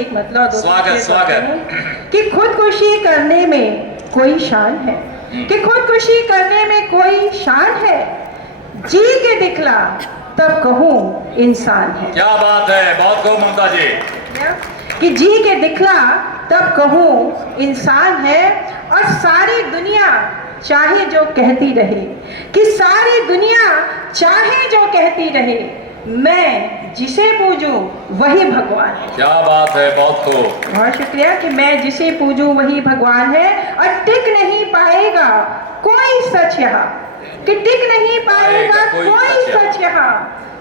एक मतलब स्वागत कि खुदकुशी करने में कोई शान है, कि खुदकुशी करने में कोई शान है, जी के दिखला तब कहूँ इंसान है। क्या बात है, बहुत खूब ममता जी। कि जी के दिखला तब कहूँ इंसान है, और सारी दुनिया चाहे जो कहती रहे, कि सारी दुनिया चाहे जो कहती रहे, मैं जिसे पूजूं वही भगवान है। क्या बात है, बहुत खूब। बहुत शुक्रिया। कि मैं जिसे पूजूं वही भगवान है, और टिक नहीं पाएगा कोई सच यहाँ, कि टिक नहीं पाएगा कोई सच यहाँ,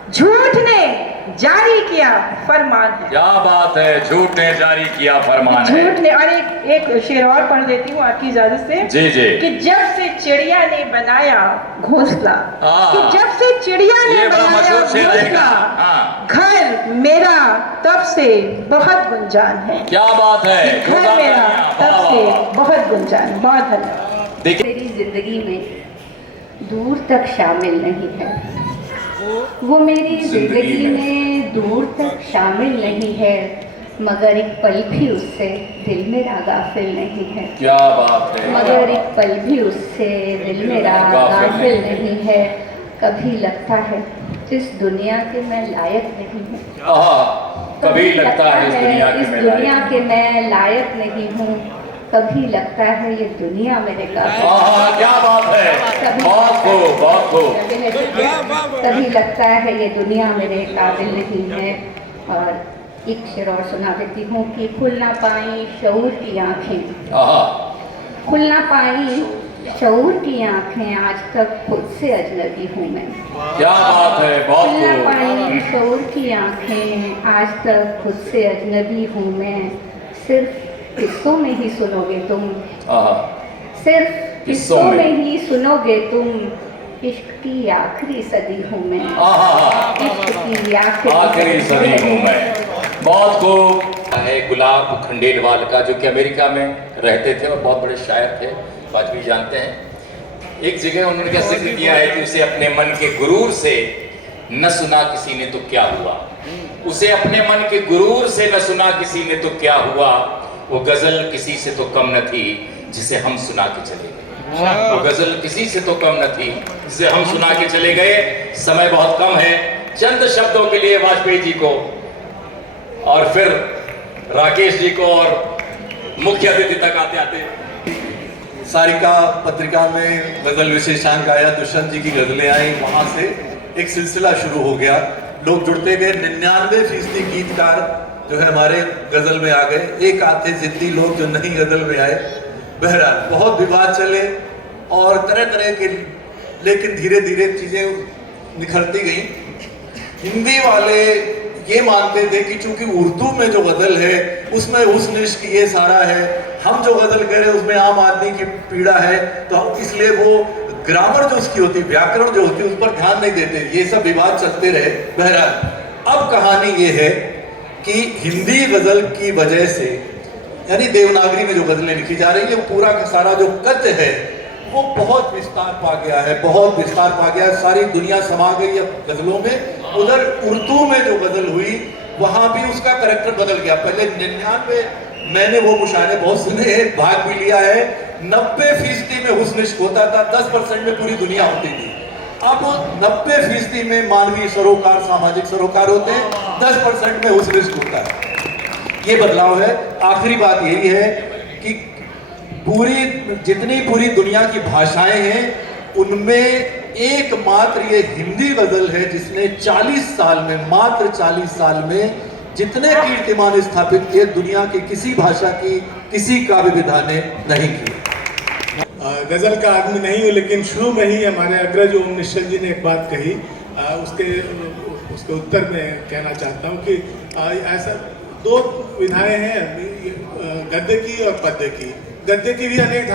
झूठ ने जारी किया फरमान है। क्या बात है, झूठ ने जारी किया फरमान है। झूठ ने, और एक शेर और पढ़ देती हूँ आपकी इजाजत से। जी जी। कि जब से चिड़िया ने बनाया घोंसला, कि जब से चिड़िया ने बनाया घोंसला, घर मेरा तब से बहुत गुंजान है। क्या बात है, घर मेरा तब से बहुत गुंजान। बहुत धन्यवाद। मेरी जिंदगी में दूर तक शामिल नहीं है, वो मेरी जिंदगी में दूर तक शामिल नहीं है, मगर एक पल भी उससे दिल मेरा गाफिल नहीं है। क्या बात है। मगर एक पल भी उससे दिल मेरा गाफिल नहीं है। कभी लगता है इस दुनिया के मैं लायक नहीं हूँ, कभी लगता है इस दुनिया के मैं लायक नहीं हूँ, कभी लगता है ये दुनिया मेरे काबिल। क्या बात है, बहुत खूब बहुत खूब। कभी लगता है ये दुनिया मेरे काबिल नहीं है। और एक शेर और सुना देती हूँ कि खुल ना पाई शऊर की आँखें, खुल ना पाई शऊर की आँखें, आज तक खुद से अजनबी हूँ मैं। क्या बात है, बहुत खुल ना खूब। पाई शऊर की आँखें, आज तक खुद से अजनबी हूँ मैं। सिर्फ किस्सों में ही सुनोगे तुम, सिर्फ किस्सों में ही सुनोगे तुम, इश्क की आखिरी सदी हूँ मैं। इश्क की आखिरी सदी हूँ मैं। बहुत खूब है। गुलाब खंडेलवाल का, जो कि अमेरिका में रहते थे और बहुत बड़े शायर थे, वाजपेयी जानते हैं। एक जगह उन्होंने क्या जिक्र किया है कि उसे अपने मन के गुरूर से न सुना किसी ने तो क्या हुआ, उसे अपने मन के गुरूर से न सुना किसी ने तो क्या हुआ, वो गजल किसी से तो कम न थी जिसे हम सुना के चले गए। वो गजल किसी से तो कम न थी जिसे हम सुना के चले गए। समय बहुत कम है, चंद शब्दों के लिए वाजपेयी जी को और फिर राकेश जी को और मुख्य अतिथि तक आते आते। सारिका पत्रिका में गजल विशेषांक आया, दुष्यंत जी की गजलें आई, वहां से एक सिलसिला शुरू हो गया, लोग जुड़ते गए। 99% गीतकार जो है हमारे गजल में आ गए, एक आधे जिद्दी लोग जो नहीं गजल में आए। बहरहाल बहुत विवाद चले और तरह तरह के, लेकिन धीरे धीरे चीजें निखरती गई। हिंदी वाले ये मानते थे कि चूंकि उर्दू में जो गजल है उसमें हुस्न इश्क ये सारा है, हम जो गजल कह रहे हैं उसमें आम आदमी की पीड़ा है, तो इसलिए वो ग्रामर जो उसकी होती, व्याकरण जो होती, उस पर ध्यान नहीं देते। ये सब विवाद चलते रहे। बहरहाल अब कहानी ये है कि हिंदी गजल की वजह से, यानी देवनागरी में जो गजलें लिखी जा रही है, वो पूरा का सारा जो कद है वो बहुत विस्तार पा गया है, बहुत विस्तार पा गया है। सारी दुनिया समा गई है गजलों में। उधर उर्दू में जो गजल हुई वहां भी उसका करैक्टर बदल गया। पहले 99 मैंने वो मुशायरे बहुत सुने हैं, भाग भी लिया है। 90% में हुस्न इश्क होता था, 10% में पूरी दुनिया होती थी। अब 90% में मानवीय सरोकार, सामाजिक सरोकार होते हैं, 10% में हुस्न इश्क होता है। ये बदलाव है। आखिरी बात यही है कि जितनी दुनिया की भाषाएं हैं उनमें एकमात्र ये हिंदी गजल है जिसने 40 साल में, मात्र 40 साल में जितने कीर्तिमान स्थापित किए, दुनिया की किसी भाषा की किसी काव्य विधा ने नहीं किए। गजल का आदमी नहीं हूँ, लेकिन शुरू में ही हमारे अग्रज ओम निश्चल जी ने एक बात कही, उसके उत्तर में कहना चाहता हूँ कि ऐसा 2 विधाएं हैं, गद्य की और पद्य की। गद्य की भी अनेक